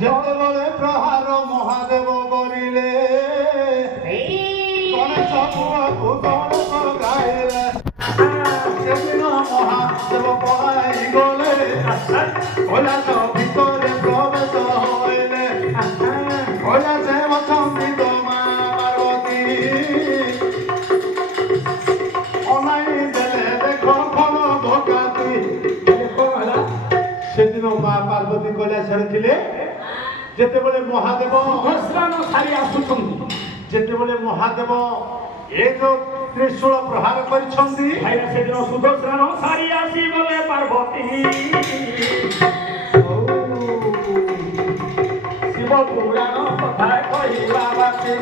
যেতବେଳେ প্রহার মহাদেব করিলে গণেশ পুরକୁ ଗଣେଶ ଗାଇଲେ ସେଦିନ ମହାଦେବ ପଳାଇ ଗଲେ କୈଳାସ ଭିତରେ ପ୍ରବେଶ ହୋଇଲେ କୈଳାସେ ଅଛନ୍ତି ତ ମା ପାର୍ବତୀ ଅନାଇ ଦେଲେ ଦେଖ କଣ ଧୋକାତି ସେଦିନ ମା ପାର୍ବତୀ କୈଳାସରେ ଥିଲେ ଯେତେବେଳେ ମହାଦେବ ସ୍ନାନ ସାରି ଆସୁଛନ୍ତି ଯେତେବେଳେ ମହାଦେବ ଏ ଯୋଉ ତ୍ରିଶୂଳ ପ୍ରହାର କରିଛନ୍ତି ଭାଇନା ସେଦିନ ସୁଦର୍ଶନ ସାରି ଆସି ଗଲେ ପାର୍ବତୀ ଶିବ ପୁରାଣ କଥା କହିବା ବାକି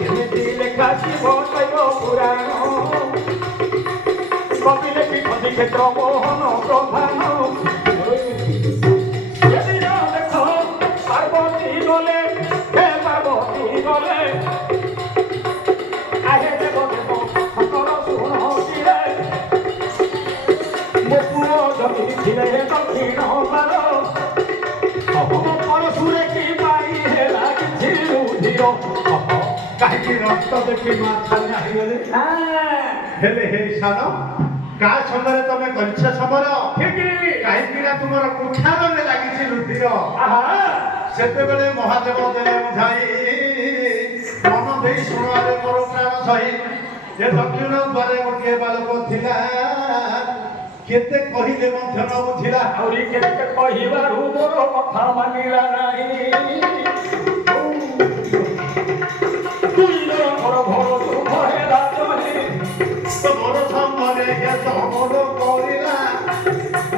ଏମିତି ଲେଖା ଶିବ ଶୈବ ପୁରାଣ କବି ଲେଖିଛନ୍ତି କ୍ଷେତ୍ର ମୋହନ ପ୍ରଧାନ କାହିଁକି ରକ୍ତ ଦେଖି ମା ଛାନିଆ ହେଇଗଲେ ହେଲେ ହେ ସାନ କାହା ସଙ୍ଗରେ ତମେ କରିଛ ସମର କାହିଁକି ନା ତୁମର କୁଠାରରେ ଲାଗିଛି ରୁଧିର ସେତେବେଳେ ମହାଦେବ ଦେଲେ ବୁଝାଇ ମନ ଦେଇ ଶୁଣରେ ମୋର ପ୍ରାଣ ସହି ଏ ଦକ୍ଷିଣ ଦ୍ୱାରେ ଗୋଟିଏ ବାଳକ ଥିଲା କେତେ କହିଲେ ମଧ୍ୟ ନ ବୁଝିଲା ଆହୁରି କେତେ କହିବାରୁ ମୋର କଥା ମାନିଲା ନାହିଁ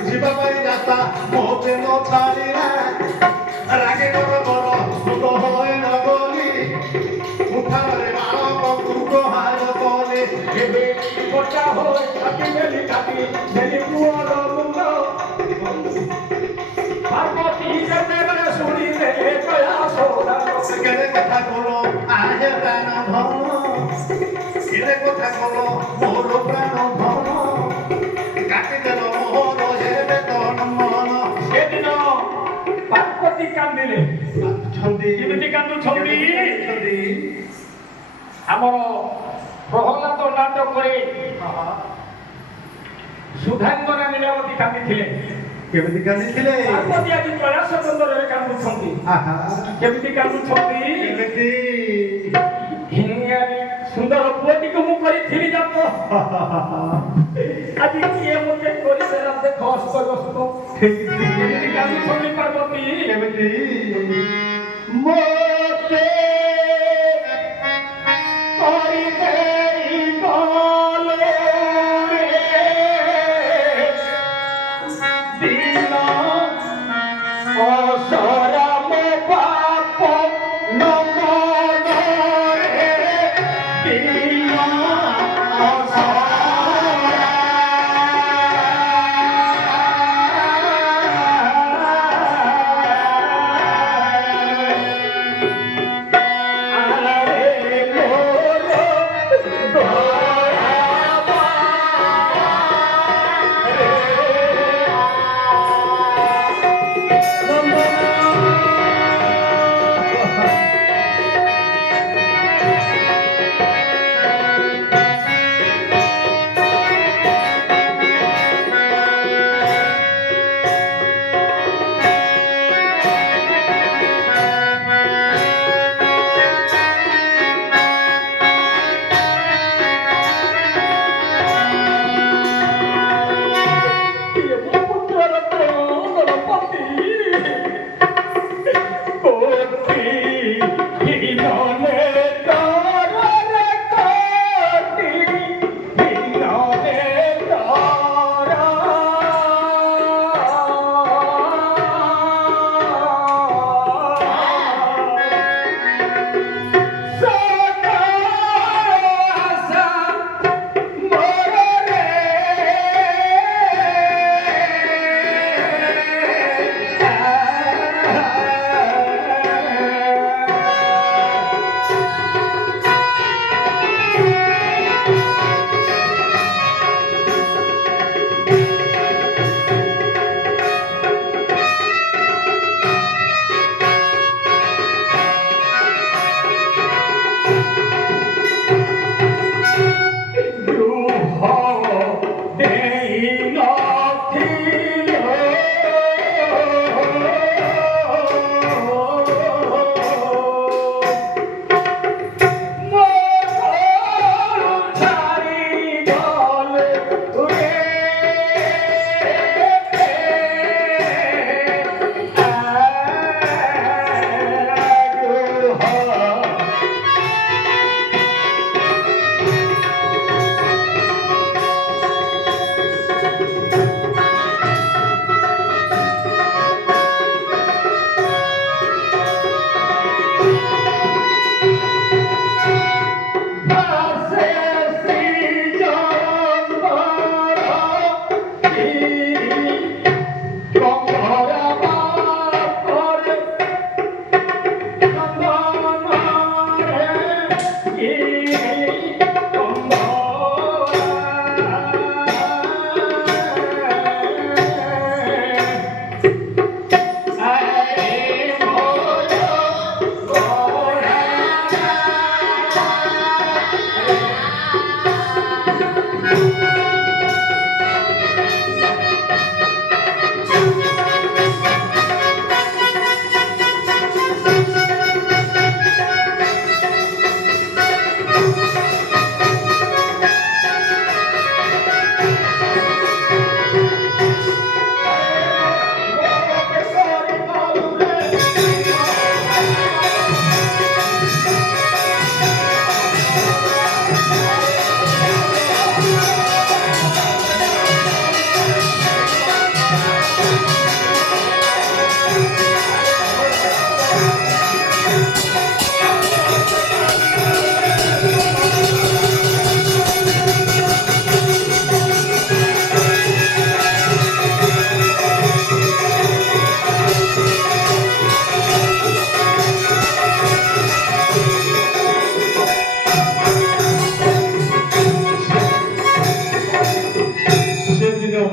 ଯିବା ପାଇଁ ରାସ୍ତା ମୋତେ ନ ଛାଡ଼ିଲା ରାଗେ ମୋର ମୃତ ହୋଇ ନ ଗଲି ଉଠାରେ ବାଳକକୁ ପ୍ରହାର କଲେ ଏବେ କଟା ହୋଇ କାଟି ନେଲି ପୁଅର ମୁଣ୍ଡ ପାର୍ବତୀ ଯେତେବେଳେ ଶୁଣିଲେ କୈଳାସ କେତେ କଥା କଲ ଆହେ ପ୍ରାଣ ଧନ କେତେ କଥା କଲ ମୋର ପ୍ରାଣ ଧନ କାଟିଦେଲ ମୋହର ହେବେ ତନ ମନ ସେଦିନ ପାର୍ବତୀ କାନ୍ଦିଲେ କେମିତି କାନ୍ଦୁଛନ୍ତି ଆମର ପ୍ରହ୍ଲାଦ ନାଟକରେ ସୁଧାଙ୍ଗନା ନୀଳାବତୀ କାନ୍ଦିଥିଲେ କେମିତି କାନ୍ଦିଥିଲେ ପାର୍ବତୀ ଆଜି କୈଳାସ ମନ୍ଦିରରେ କାନ୍ଦୁଛନ୍ତି କେମିତି କାନ୍ଦୁଛନ୍ତି କେମିତି ସୁନ୍ଦର ପୁଅଟିକୁ ମୁଁ କରିଥିଲି ଜାତ ଆଜି କିଏ ମୋତେ କରିଦେଲା ଦେଖ ଅସ୍ତବ୍ୟସ୍ତ କେମିତି କାନ୍ଦୁଛନ୍ତି ପାର୍ବତୀ କେମିତି ମୋତେ କରିଦେଇ ଗଲେ ଦିନ ଅସରା ମୋ ବାପ ନମନରେ ଦିନ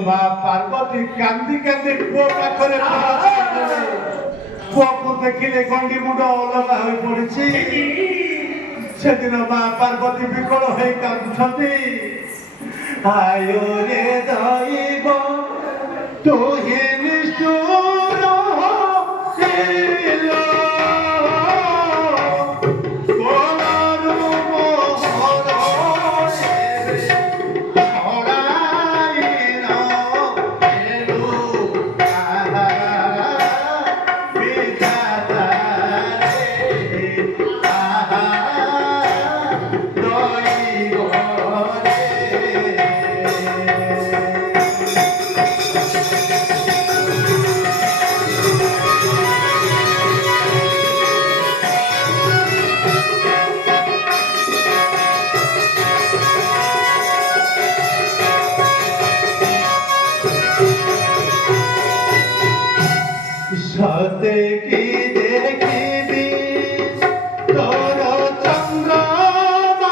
ମା ପାର୍ବତୀ କାନ୍ଦି କାନ୍ଦି ପୁଅ ପାଖରେ ପୁଅକୁ ଦେଖିଲେ ଗଣ୍ଡି ମୁଣ୍ଡ ଅଲଗା ହୋଇ ପଡିଛି। ସେଦିନ ମା ପାର୍ବତୀ ବିକଳ ହୋଇ କାନ୍ଦୁଛନ୍ତି। ଆୟୋ ରେ ଦଇବ ତୁ ହିଁ ନିଷ୍ଠୁର ହେଲ। କୋଳରୁ ମୋହରରେ ଛଡ଼ାଇଲ ହେଲୁ ଆହା ବିଧାତାରେ ଆହା ଦଇବରେ। সতে কি দেখিবি তোর চন্দ্রমাব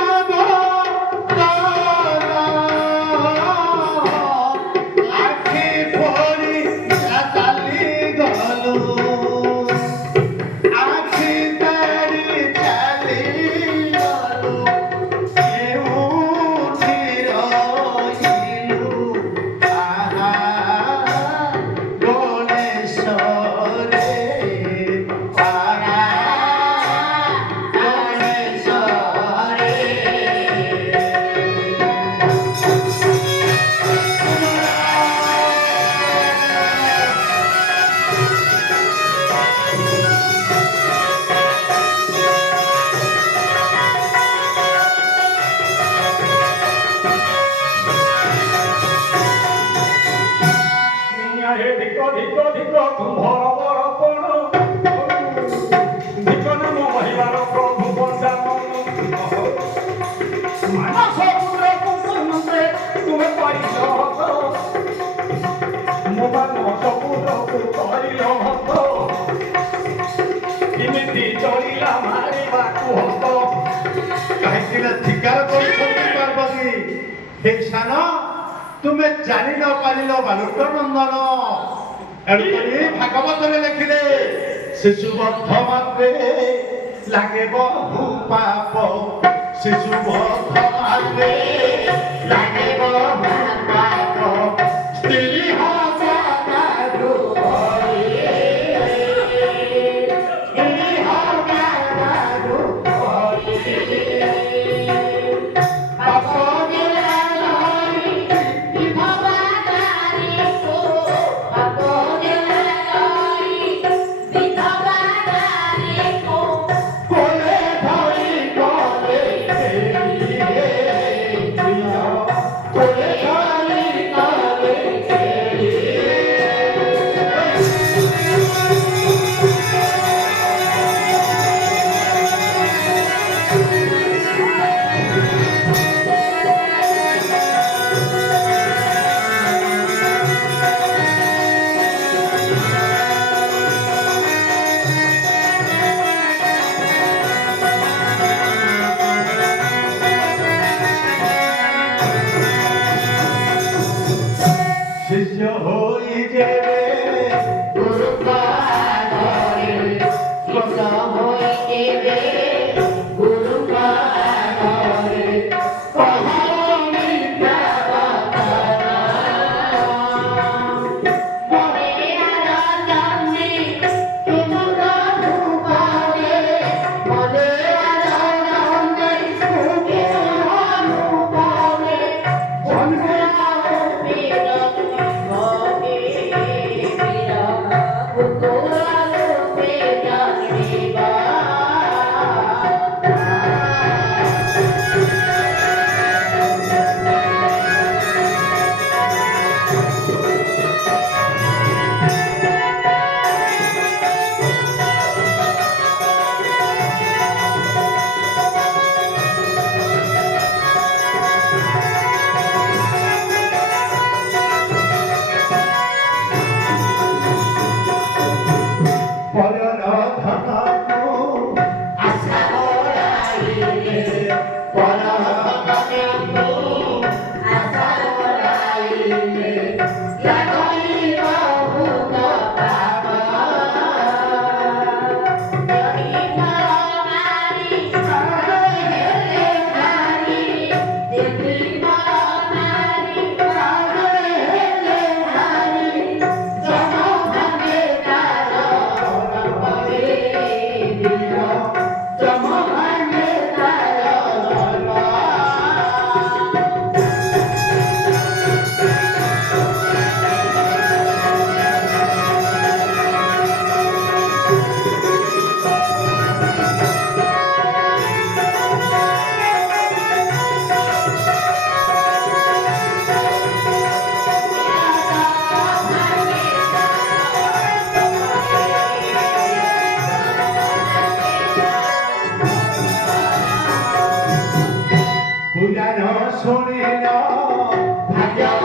আখি পড়ি চালি গলু আখি তারি চালি গলু কেউঠি রহিলু আহা গণেশরে আহা গণেশরে। হে ধিক ধিক ধিক কুম্ভর বর পণ ধিক নাম মহিমার প্রভু বন্দামন মানস পুত্র কুম্ভে তুমি পাইছ হত মানস পুত্র করিল হত কেমিতি চলিলা মারিବାକୁ হত। କାହିଁକି ନା ଧିକାର କରୁଛନ୍ତି ପାର୍ବତୀ। ହେ ସାନ ତୁମେ ଜାଣି ନ ପାରିଲ ବାଲୁକ ନନ୍ଦନ। ଏଣୁକରି ଭାଗବତରେ ଲେଖିଲେ ଶିଶୁ ବଦ୍ଧ ମାତ୍ରେ ଲାଗେ ବହୁ ପାପ। ଶିଶୁ ବଦ୍ଧ ମାତ୍ରେ ଲାଗେ ବହୁ ପାପ। ସ୍ତ୍ରୀ ହତ୍ୟାରୁ ହରିଏ, ସ୍ତ୍ରୀ ହତ୍ୟାରୁ ହରିଏ। ପାପ কোলে ধরি কোলে খেলিয়ে প্রিয়, কোলে ধরি কোলে খেলিয়ে। শিষ্য হই যেবে গুরু পাদরে, শিষ্য হই যেবে গুরু পাদরে, কহো মিথ্যা কথা। মনে আনন্দে তুমুর রূপরে, মনে আনন্দে তুমুর রূপরে, বন্ধু Dక్షిణ